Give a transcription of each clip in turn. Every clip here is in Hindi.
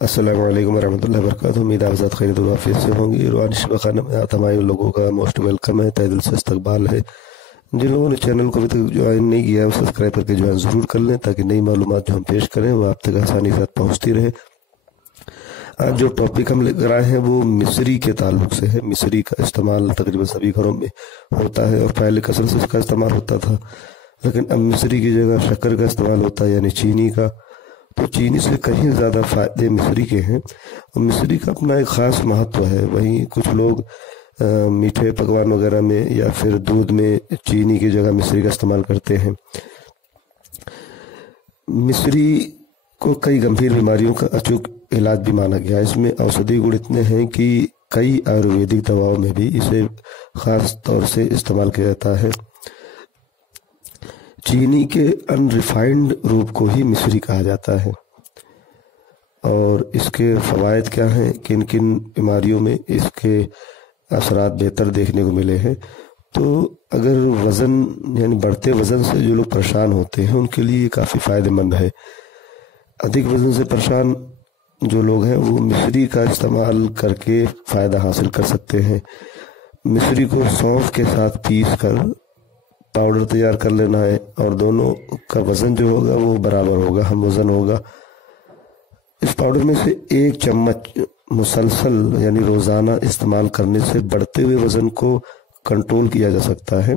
अस्सलामु अलैकुम वरहमतुल्लाहि वबरकातुहू। उम्मीद है आप सब खैरियत और आफियत से होंगी। रूहानी खाना में तमाम लोगों का मोस्ट वेलकम है, तहे दिल से इस्तकबाल है। जिन लोगों ने चैनल को अभी तक ज्वाइन नहीं किया है वो सब्सक्राइब करके ज्वाइन ज़रूर कर लें, ताकि नई मालूमात जो हम पेश करें वो आप तक आसानी से पहुँचती रहे। आज जो टॉपिक हम लेकर आए हैं वो मिस्री के ताल्लुक से है। मिस्री का इस्तेमाल तकरीबन सभी घरों में होता है और पहले कसरत से इसका इस्तेमाल होता था, लेकिन अब मिस्री की जगह शक्कर का इस्तेमाल होता है, यानी चीनी का। तो चीनी से कहीं ज़्यादा फ़ायदे मिस्री के हैं और मिस्री का अपना एक ख़ास महत्व है। वहीं कुछ लोग मीठे पकवान वगैरह में या फिर दूध में चीनी की जगह मिस्री का इस्तेमाल करते हैं। मिस्री को कई गंभीर बीमारियों का अचूक इलाज भी माना गया है। इसमें औषधि गुण इतने हैं कि कई आयुर्वेदिक दवाओं में भी इसे ख़ास तौर से इस्तेमाल किया जाता है। चीनी के अनरिफाइंड रूप को ही मिस्री कहा जाता है। और इसके फ़वाइद क्या हैं, किन किन बीमारियों में इसके असरात बेहतर देखने को मिले हैं। तो अगर वज़न यानी बढ़ते वज़न से जो लोग परेशान होते हैं उनके लिए काफ़ी फ़ायदेमंद है। अधिक वज़न से परेशान जो लोग हैं वो मिस्री का इस्तेमाल करके फ़ायदा हासिल कर सकते हैं। मिस्री को सौंफ के साथ पीस कर पाउडर तैयार कर लेना है और दोनों का वज़न जो होगा वो बराबर होगा, हम वज़न होगा। इस पाउडर में से 1 चम्मच मुसलसल यानी रोज़ाना इस्तेमाल करने से बढ़ते हुए वज़न को कंट्रोल किया जा सकता है।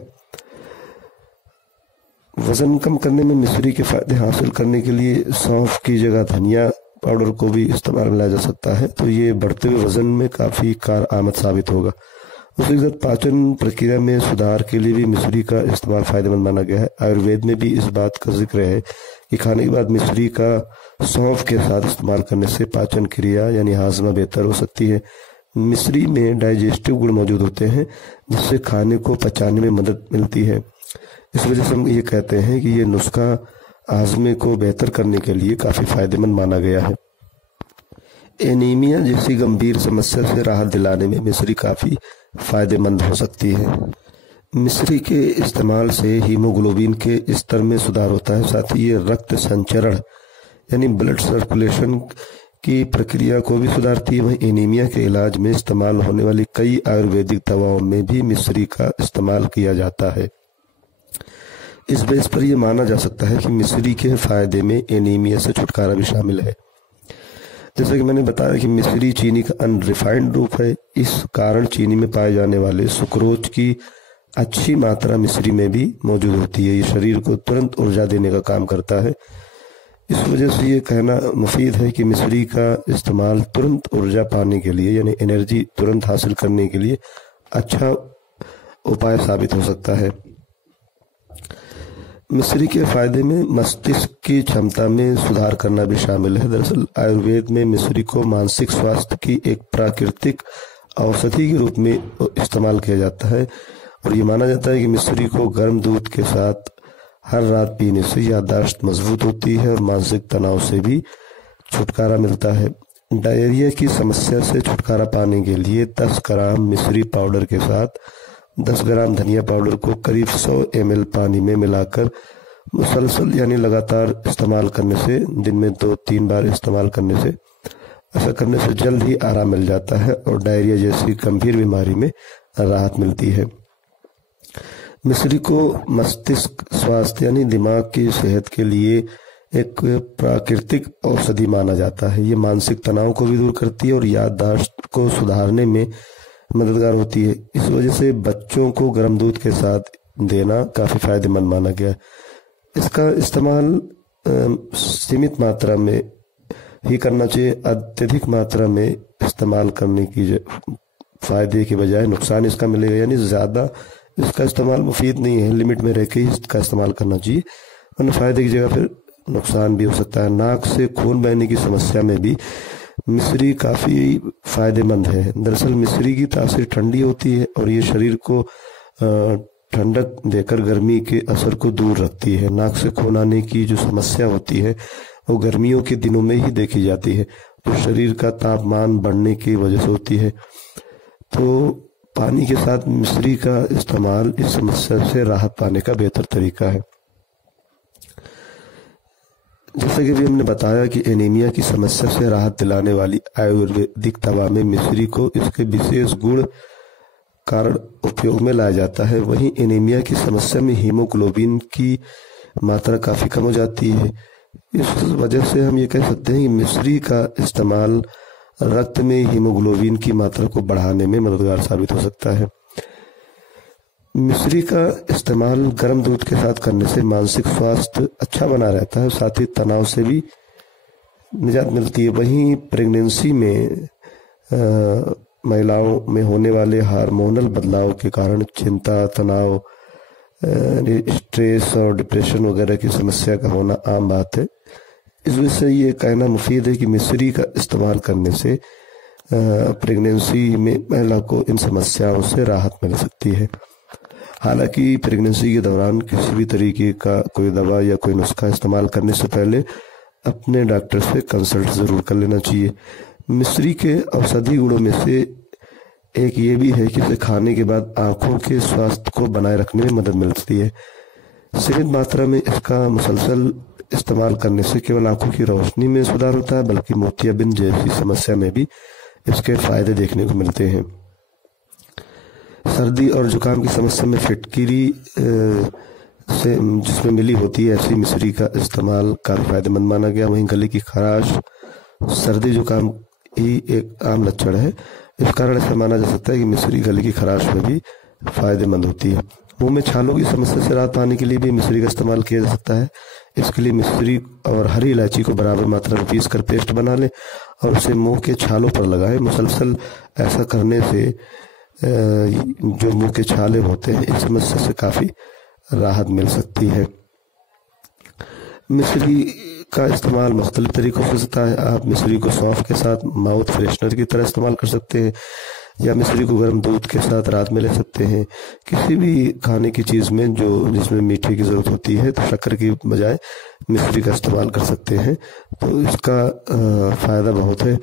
वज़न कम करने में मिस्री के फ़ायदे हासिल करने के लिए सौंफ की जगह धनिया पाउडर को भी इस्तेमाल में लाया जा सकता है, तो ये बढ़ते हुए वज़न में काफ़ी कारआमद साबित होगा। उसके साथ पाचन प्रक्रिया में सुधार के लिए भी मिस्री का इस्तेमाल फ़ायदेमंद माना गया है। आयुर्वेद में भी इस बात का जिक्र है कि खाने के बाद मिस्री का सौंफ के साथ इस्तेमाल करने से पाचन क्रिया यानी हाजमा बेहतर हो सकती है। मिस्री में डाइजेस्टिव गुण मौजूद होते हैं जिससे खाने को पचाने में मदद मिलती है। इस वजह से हम ये कहते हैं कि ये नुस्खा हाजमे को बेहतर करने के लिए काफ़ी फ़ायदेमंद माना गया है। एनीमिया जैसी गंभीर समस्या से राहत दिलाने में मिस्री काफ़ी फ़ायदेमंद हो सकती है। मिस्री के इस्तेमाल से हीमोग्लोबिन के स्तर में सुधार होता है, साथ ही ये रक्त संचरण यानी ब्लड सर्कुलेशन की प्रक्रिया को भी सुधारती है। वहीं एनीमिया के इलाज में इस्तेमाल होने वाली कई आयुर्वेदिक दवाओं में भी मिस्री का इस्तेमाल किया जाता है। इस बेस पर यह माना जा सकता है कि मिस्री के फ़ायदे में एनीमिया से छुटकारा भी शामिल है। जैसे कि मैंने बताया कि मिस्री चीनी का अनरिफाइंड रूप है, इस कारण चीनी में पाए जाने वाले सुक्रोज की अच्छी मात्रा मिस्री में भी मौजूद होती है। ये शरीर को तुरंत ऊर्जा देने का काम करता है। इस वजह से ये कहना मुफीद है कि मिस्री का इस्तेमाल तुरंत ऊर्जा पाने के लिए यानी एनर्जी तुरंत हासिल करने के लिए अच्छा उपाय साबित हो सकता है। मिस्री के फ़ायदे में मस्तिष्क की क्षमता में सुधार करना भी शामिल है। दरअसल आयुर्वेद में मिस्री को मानसिक स्वास्थ्य की एक प्राकृतिक औषधि के रूप में इस्तेमाल किया जाता है और ये माना जाता है कि मिस्री को गर्म दूध के साथ हर रात पीने से याददाश्त मजबूत होती है और मानसिक तनाव से भी छुटकारा मिलता है। डायरिया की समस्या से छुटकारा पाने के लिए 10 ग्राम मिस्री पाउडर के साथ 10 ग्राम धनिया पाउडर को करीब 100 ml पानी में मिलाकर मुसलसल यानी लगातार इस्तेमाल करने से, दिन में 2-3 बार इस्तेमाल करने से, ऐसा करने से जल्द ही आराम मिल जाता है और डायरिया जैसी गंभीर बीमारी में राहत मिलती है। मिस्री को मस्तिष्क स्वास्थ्य यानी दिमाग की सेहत के लिए एक प्राकृतिक औषधि माना जाता है। ये मानसिक तनाव को भी दूर करती है और याददाश्त को सुधारने में मददगार होती है। इस वजह से बच्चों को गर्म दूध के साथ देना काफ़ी फ़ायदेमंद माना गया है। इसका इस्तेमाल सीमित मात्रा में ही करना चाहिए। अत्यधिक मात्रा में इस्तेमाल करने की फ़ायदे के बजाय नुकसान इसका मिलेगा, यानी ज़्यादा इसका इस्तेमाल मुफीद नहीं है। लिमिट में रह के ही इसका इस्तेमाल करना चाहिए, वरना फ़ायदे की जगह फिर नुकसान भी हो सकता है। नाक से खून बहने की समस्या में भी मिस्री काफ़ी फ़ायदेमंद है। दरअसल मिस्री की तासीर ठंडी होती है और ये शरीर को ठंडक देकर गर्मी के असर को दूर रखती है। नाक से खून आने की जो समस्या होती है वो गर्मियों के दिनों में ही देखी जाती है, जो शरीर का तापमान बढ़ने की वजह से होती है। तो पानी के साथ मिस्री का इस्तेमाल इस समस्या से राहत पाने का बेहतर तरीका है। जैसा कि अभी हमने बताया कि एनीमिया की समस्या से राहत दिलाने वाली आयुर्वेदिक दवा में मिश्री को इसके विशेष गुण कारण उपयोग में लाया जाता है। वहीं एनीमिया की समस्या में हीमोग्लोबिन की मात्रा काफ़ी कम हो जाती है। इस वजह से हम ये कह सकते हैं कि मिश्री का इस्तेमाल रक्त में हीमोग्लोबिन की मात्रा को बढ़ाने में मददगार साबित हो सकता है। मिश्री का इस्तेमाल गर्म दूध के साथ करने से मानसिक स्वास्थ्य अच्छा बना रहता है, साथ ही तनाव से भी निजात मिलती है। वहीं प्रेगनेंसी में महिलाओं में होने वाले हार्मोनल बदलाव के कारण चिंता, तनाव, स्ट्रेस और डिप्रेशन वगैरह की समस्या का होना आम बात है। इस वजह से ये कहना मुफीद है कि मिश्री का इस्तेमाल करने से प्रेगनेंसी में महिला को इन समस्याओं से राहत मिल सकती है। हालांकि प्रेगनेंसी के दौरान किसी भी तरीके का कोई दवा या कोई नुस्खा इस्तेमाल करने से पहले अपने डॉक्टर से कंसल्ट ज़रूर कर लेना चाहिए। मिश्री के औषधि गुणों में से एक ये भी है कि इसे खाने के बाद आँखों के स्वास्थ्य को बनाए रखने में मदद मिलती है। सीमित मात्रा में इसका मुसलसल इस्तेमाल करने से केवल आँखों की रोशनी में सुधार होता है, बल्कि मोतियाबिंद जैसी समस्या में भी इसके फायदे देखने को मिलते हैं। सर्दी और जुकाम की समस्या में फिटकिरी से जिसमें मिली होती है ऐसी मिश्री का इस्तेमाल काफ़ी फायदेमंद माना गया। वहीं गले की खराश, सर्दी जुकाम ही एक आम लक्षण है। इस कारण ऐसा माना जा सकता है कि मिश्री गले की खराश में भी फायदेमंद होती है। मुंह में छालों की समस्या से राहत पाने के लिए भी मिश्री का इस्तेमाल किया जा सकता है। इसके लिए मिश्री और हरी इलायची को बराबर मात्रा में पीस कर पेस्ट बना लें और उसे मुंह के छालों पर लगाएं। मुसलसल ऐसा करने से जो मुंह के छाले होते हैं इस समस्या से काफ़ी राहत मिल सकती है। मिश्री का इस्तेमाल मुख्तलिफ तरीकों से हो सकता है। आप मिश्री को सौंफ के साथ माउथ फ्रेशनर की तरह इस्तेमाल कर सकते हैं, या मिश्री को गर्म दूध के साथ रात में ले सकते हैं। किसी भी खाने की चीज़ में जिसमें मीठे की ज़रूरत होती है तो शक्कर की बजाय मिश्री का इस्तेमाल कर सकते हैं, तो इसका फ़ायदा बहुत है।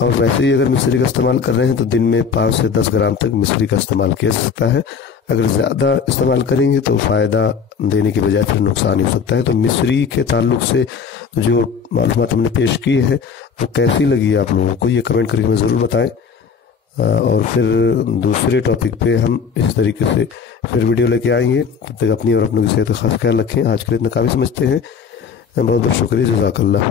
और वैसे ही अगर मिश्री का इस्तेमाल कर रहे हैं तो दिन में 5 से 10 ग्राम तक मिश्री का इस्तेमाल किया जा सकता है। अगर ज़्यादा इस्तेमाल करेंगे तो फ़ायदा देने के बजाय फिर नुकसान ही हो सकता है। तो मिश्री के ताल्लुक से जो मालूमात हमने पेश की है वो कैसी लगी आप लोगों को, ये कमेंट करके हमें ज़रूर बताएं। और फिर दूसरे टॉपिक पे हम इस तरीके से फिर वीडियो लेके आएंगे। तब तक अपनी और अपनों की सेहत का खास ख्याल रखें। आज के लिए इतना काफ़ी समझते हैं। बहुत बहुत शुक्रिया, जज़ाकल्लाह।